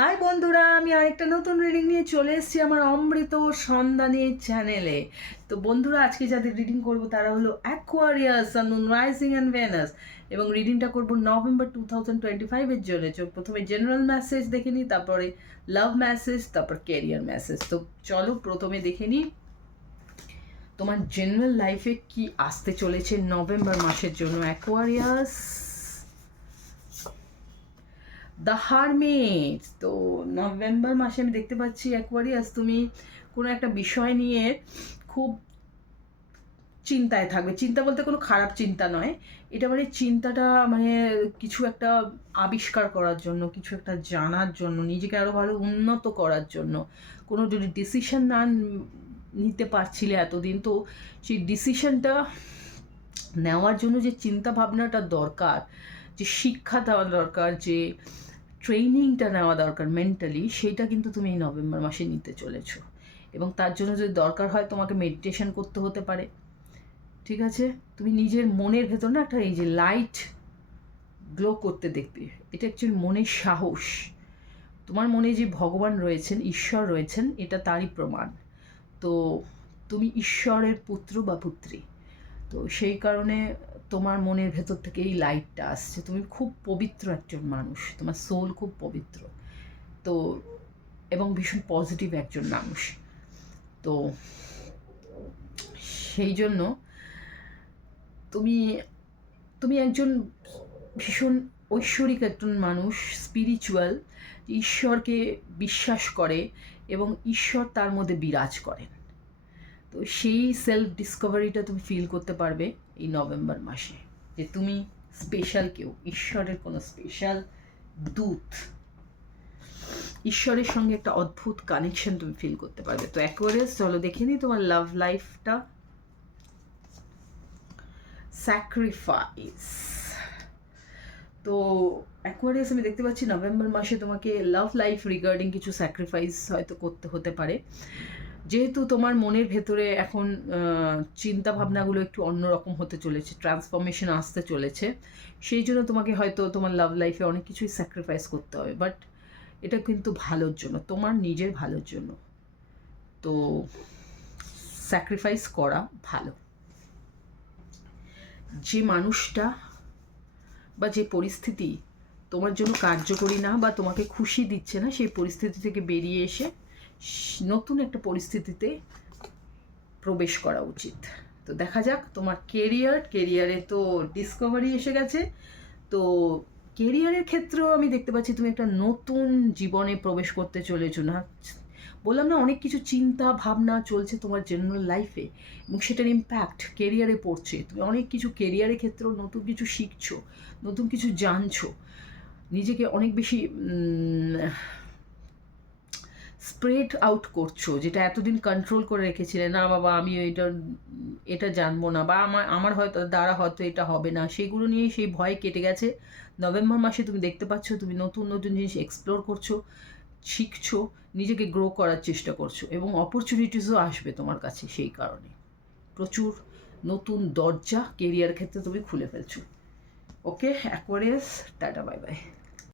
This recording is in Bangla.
হাই বন্ধুরা, আমি আরেকটা নতুন রিডিং নিয়ে চলে এসেছি আমার অমৃত সন্ধানী চ্যানেলে। তো বন্ধুরা, আজকে যাদের রিডিং করব তারা হলো Aquarius, sun, rising and Venus, এবং রিডিংটা করব নভেম্বর 2025-এর জন্য। প্রথমে জেনারেল মেসেজ দেখে নিই, তারপরে লাভ মেসেজ, তারপর ক্যারিয়ার মেসেজ। তো চলো প্রথমে দেখে নিই তোমার জেনারেল লাইফে কি আসতে চলেছে নভেম্বর মাসের জন্য অ্যাকোয়ারিয়াস। The hermit. তো নভেম্বর মাসে আমি দেখতে পাচ্ছি অ্যাকোয়ারিয়াস, তুমি কোনো একটা বিষয় নিয়ে খুব চিন্তায় থাকবে। চিন্তা বলতে কোনো খারাপ চিন্তা নয়, এটা মানে চিন্তাটা মানে কিছু একটা আবিষ্কার করার জন্য, কিছু একটা জানার জন্য, নিজেকে আরও ভালো উন্নত করার জন্য। কোনো যদি ডিসিশন না নিতে পারছিলে এতদিন, তো সেই ডিসিশনটা নেওয়ার জন্য যে চিন্তা ভাবনাটা দরকার, যে শিক্ষা দেওয়া দরকার, যে ট্রেনিংটা নেওয়া দরকার মেন্টালি, সেইটা কিন্তু তুমি এই নভেম্বর মাসে নিতে চলেছো। এবং তার জন্য যদি দরকার হয় তোমাকে মেডিটেশন করতে হতে পারে, ঠিক আছে? তুমি নিজের মনের ভেতর না একটা এই যে লাইট গ্লো করতে দেখবে, এটা অ্যাকচুয়ালি মনের সাহস। তোমার মনে যে ভগবান রয়েছেন, ঈশ্বর রয়েছেন, এটা তারই প্রমাণ। তো তুমি ঈশ্বরের পুত্র বা পুত্রী, তো সেই কারণে তোমার মনের ভেতর থেকে এই লাইটটা আসছে। তুমি খুব পবিত্র একজন মানুষ, তোমার সোল খুব পবিত্র, তো এবং ভীষণ পজিটিভ একজন মানুষ। তো সেই জন্য তুমি তুমি একজন ভীষণ ঐশ্বরিক একজন মানুষ, স্পিরিচুয়াল, ঈশ্বরকে বিশ্বাস করে এবং ঈশ্বর তার মধ্যে বিরাজ করেন। তো সেই সেলফ ডিসকভারিটা তুমি ফিল করতে পারবে এই নভেম্বর মাসে, যে তুমি স্পেশাল কেউ, ঈশ্বরের কোনো স্পেশাল দূত, ঈশ্বরের সঙ্গে একটা অদ্ভুত কানেকশন তুমি ফিল করতে পারবে। তো অ্যাকোয়ারিয়াস, চলো দেখে নিই তোমার লাভ লাইফটা। স্যাক্রিফাইস। তো অ্যাকোয়ারিয়াস, আমি দেখতে পাচ্ছি নভেম্বর মাসে তোমাকে লাভ লাইফ রিগার্ডিং কিছু স্যাক্রিফাইস হয়তো করতে হতে পারে। যেহেতু তোমার মনের ভেতরে এখন চিন্তা ভাবনাগুলো একটু অন্যরকম হতে চলেছে, ট্রান্সফরমেশন আসতে চলেছে, সেই জন্য তোমাকে হয়তো তোমার লাভ লাইফে অনেক কিছুই স্যাক্রিফাইস করতে হবে। বাট এটা কিন্তু ভালোর জন্য, তোমার নিজের ভালোর জন্য। তো স্যাক্রিফাইস করা ভালো। যে মানুষটা বা যে পরিস্থিতি তোমার জন্য কার্যকরী না বা তোমাকে খুশি দিচ্ছে না, সেই পরিস্থিতি থেকে বেরিয়ে এসে নতুন একটা পরিস্থিতিতে প্রবেশ করা উচিত। তো দেখা যাক তোমার কেরিয়ারে তো ডিসকভারি এসে গেছে। তো কেরিয়ারের ক্ষেত্রেও আমি দেখতে পাচ্ছি তুমি একটা নতুন জীবনে প্রবেশ করতে চলেছো। না, বললাম না, অনেক কিছু চিন্তা ভাবনা চলছে তোমার জেনারেল লাইফে এবং সেটার ইম্প্যাক্ট কেরিয়ারে পড়ছে। তুমি অনেক কিছু কেরিয়ারের ক্ষেত্রেও নতুন কিছু শিখছো, নতুন কিছু জানছো, নিজেকে অনেক বেশি স্প্রেড আউট করছো, যেটা এতদিন কন্ট্রোল করে রেখেছিলে। না বাবা, আমি এটা জানবো না, বা আমার হয়তো দ্বারা হয়তো এটা হবে না, সেগুলো নিয়ে সেই ভয় কেটে গেছে। নভেম্বর মাসে তুমি দেখতে পাচ্ছ তুমি নতুন নতুন জিনিস এক্সপ্লোর করছো, শিখছো, নিজেকে গ্রো করার চেষ্টা করছো, এবং অপরচুনিটিসও আসবে তোমার কাছে। সেই কারণে প্রচুর নতুন দরজা কেরিয়ার ক্ষেত্রে তুমি খুলে ফেলছো। ওকে অ্যাকোয়ারিয়াস, টাটা, বাই বাই।